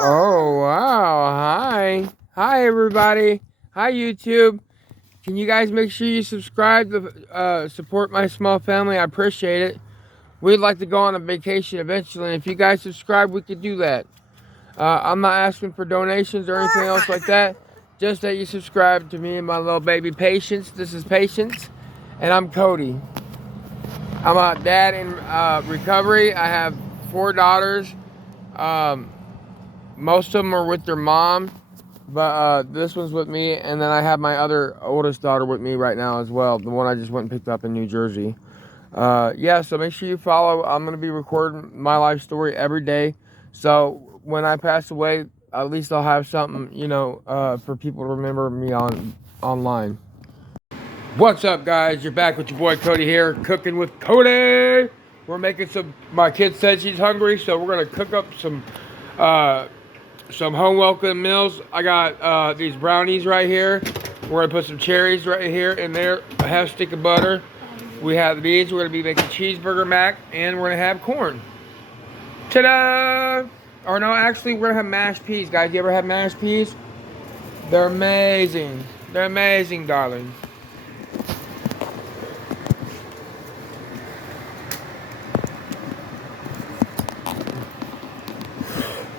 Oh, wow. Hi. Hi, everybody. Hi, YouTube. Can you guys make sure you subscribe to support my small family? I appreciate it. We'd like to go on a vacation eventually. And if you guys subscribe, we could do that. I'm not asking for donations or anything else like that. Just that you subscribe to me and my little baby Patience. This is Patience. And I'm Cody. I'm a dad in recovery. I have 4 daughters. Um, Most of them are with their mom, but this one's with me, and then I have my other oldest daughter with me right now as well, the one I just went and picked up in New Jersey. Yeah, so make sure you follow. I'm going to be recording my life story every day, so when I pass away, at least I'll have something, for people to remember me online. What's up, guys? You're back with your boy Cody here, cooking with Cody. We're making my kid said she's hungry, so we're going to cook up some home welcome meals. I got these brownies right here. We're gonna put some cherries right here in there. A half stick of butter. We have these. We're gonna be making cheeseburger mac, and we're gonna have corn. Ta-da! Or no, actually, we're gonna have mashed peas, guys. You ever have mashed peas? They're amazing. They're amazing, darling.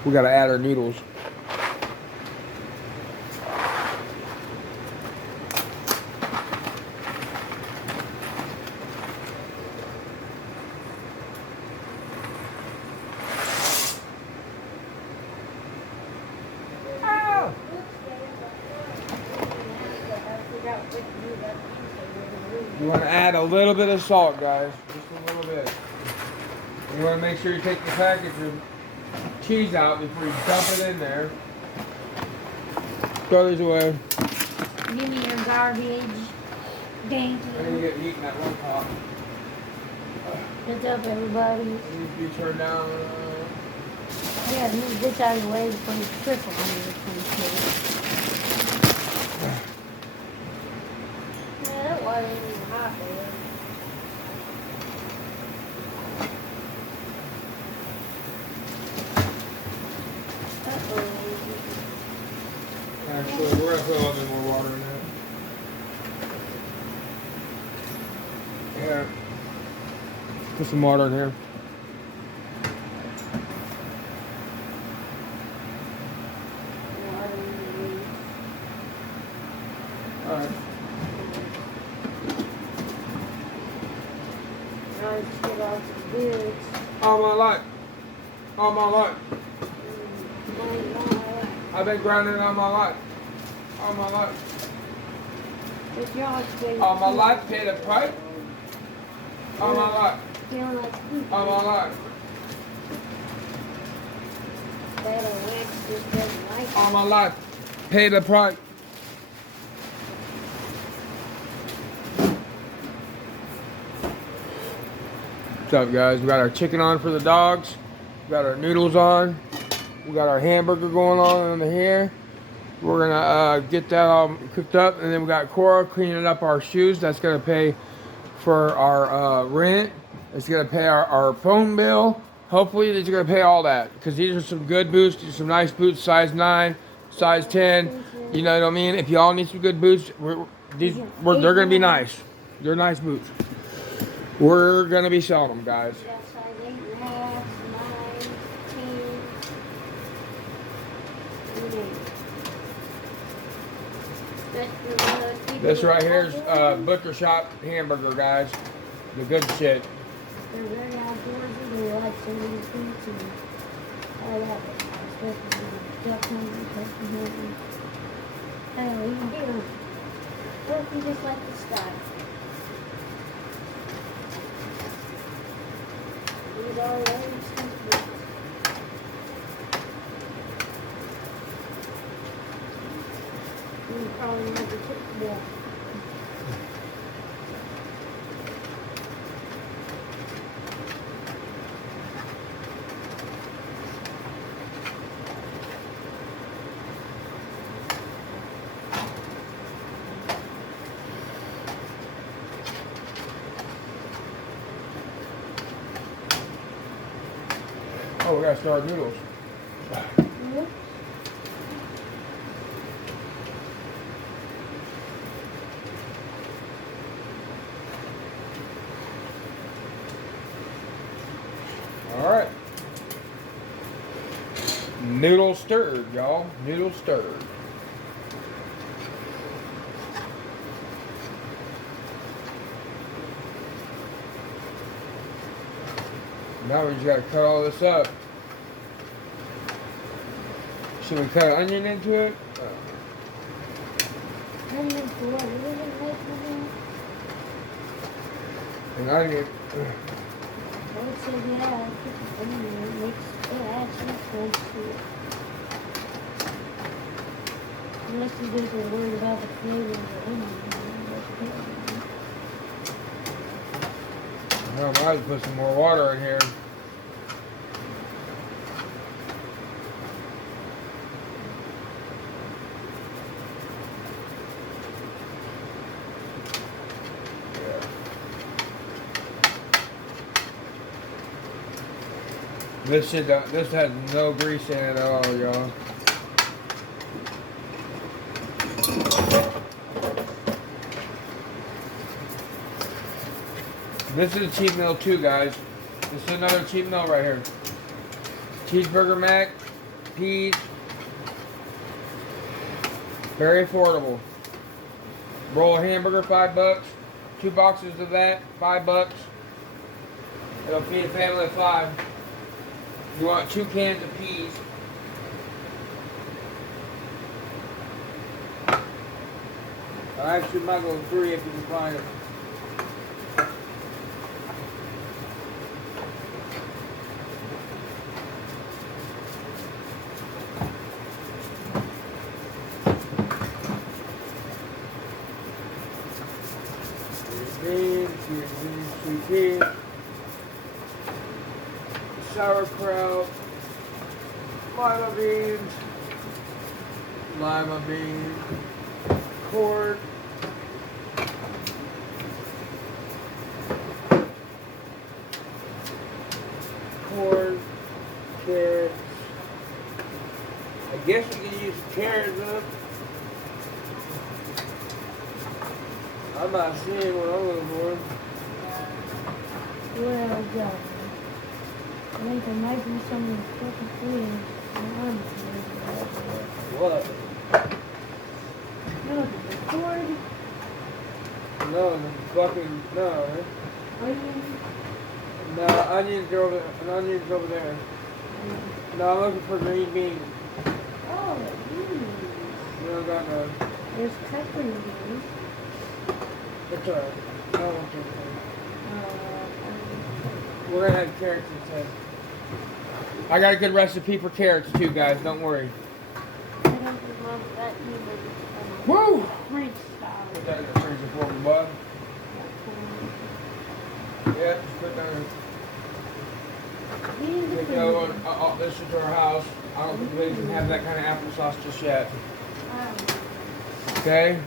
We gotta add our noodles. You want to add a little bit of salt, guys. Just a little bit. You want to make sure you take the package of cheese out before you dump it in there. Throw these away. Give me your garbage. Thank you. I need to get eaten at one pot. What's up, everybody? It needs to be turned down. Yeah, move this out of the way before you trip on me. Yeah, that water ain't even hot, man. Actually, we're going to put a little bit more water in there. Yeah. Put some water in here. Alright. Now let's get all the goods. All my life. All my life. I've been grinding all my life. All my life. All my life, pay the price. All my life. All my life. All my life, pay the price. What's up, guys? We got our chicken on for the dogs. We got our noodles on. We got our hamburger going on in here. We're gonna get that all cooked up, and then we got Cora cleaning up our shoes. That's gonna pay for our rent. It's gonna pay our phone bill. Hopefully, it's gonna pay all that because these are some good boots. These are some nice boots, size 9, size 10. You know what I mean? If y'all need some good boots, they're gonna be nice. They're nice boots. We're gonna be selling them, guys. This right here is Butcher Shop hamburger, guys. The good shit. They're very outdoorsy. They like some of these foods and all that. Especially duck hungry, turkey hungry. Oh, even deer. Well, if you just like the style. These are very expensive. You probably never took the Oh, we gotta start noodles. Noodle stirred, y'all. Noodle stirred. Now we just gotta cut all this up. Should we cut an onion into it? Onion for what? What does it make for An onion. I would say yeah, put the onion. It adds some sense to it. Unless you guys are worried about the flavor of the onion. I might have to put some more water in here. This has no grease in it at all, y'all. This is a cheap meal too, guys. This is another cheap meal right here. Cheeseburger mac, peas. Very affordable. Roll of hamburger, $5. 2 boxes of that, $5. It'll feed a family of 5. You want 2 cans of peas. I actually might go 3 if you can find it. Sweet peas, sauerkraut, lima beans, corn, carrots. I guess you can use carrots up. I'm not seeing what I'm looking for. Well done. I think there might be some fucking things on What? No, the cord. No, the fucking no. Onion. No, onions are over. An onion's over there. No, I'm looking for green beans. Oh, beans. We don't got none. There's pepper beans. It's alright. No, it's okay. We're gonna have carrots instead. I got a good recipe for carrots too, guys. Don't worry. I don't love that either. Woo! French style. Put that in the freezer for me, bud. Yeah, just put that in. Take the other one. This is our house. I don't think we can have that kind of applesauce just yet. Okay?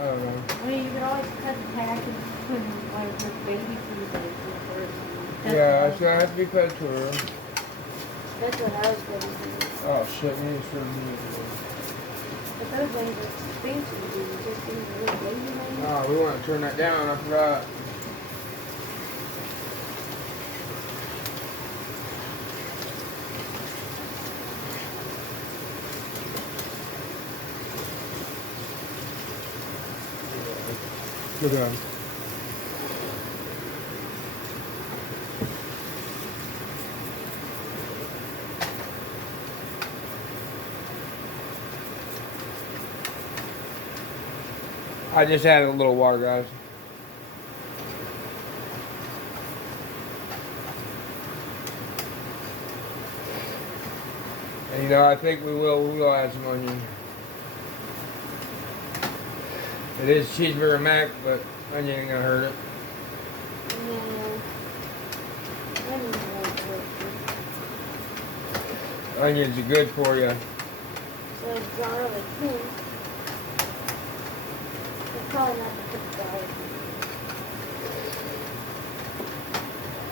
I don't know. I mean, you could always cut the package and put like with baby food like first. Yeah, it's gonna have to be fed to her. That's what I was going to do. Oh shit, we need to serve meat. But those things are expensive. Do you just do the little baby ones? Oh, we want to turn that down. I forgot. Look at him. I just added a little water, guys. And you know, I think we will add some onion. It is cheeseburger mac, but onion ain't gonna hurt it. Yeah. Onions are good for you. So garlic too. It's probably not the good garlic.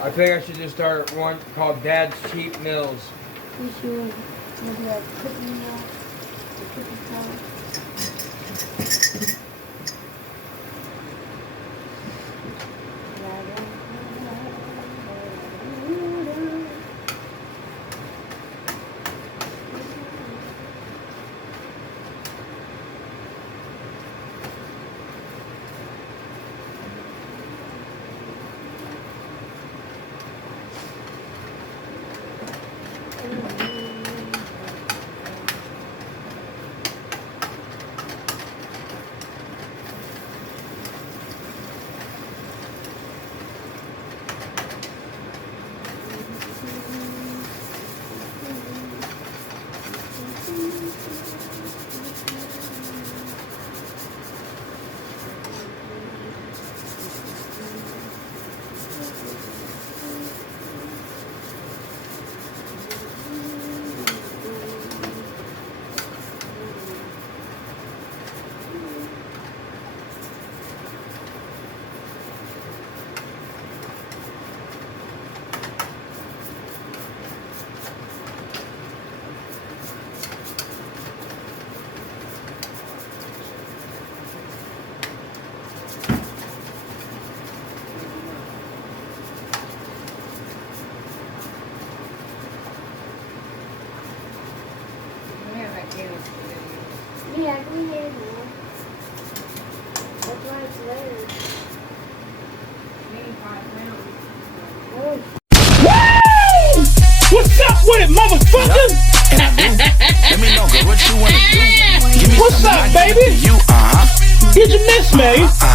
I think I should just start one called Dad's Cheap Meals. You should maybe like cooking milk, or cooking sauce. baby. You, Did you miss me?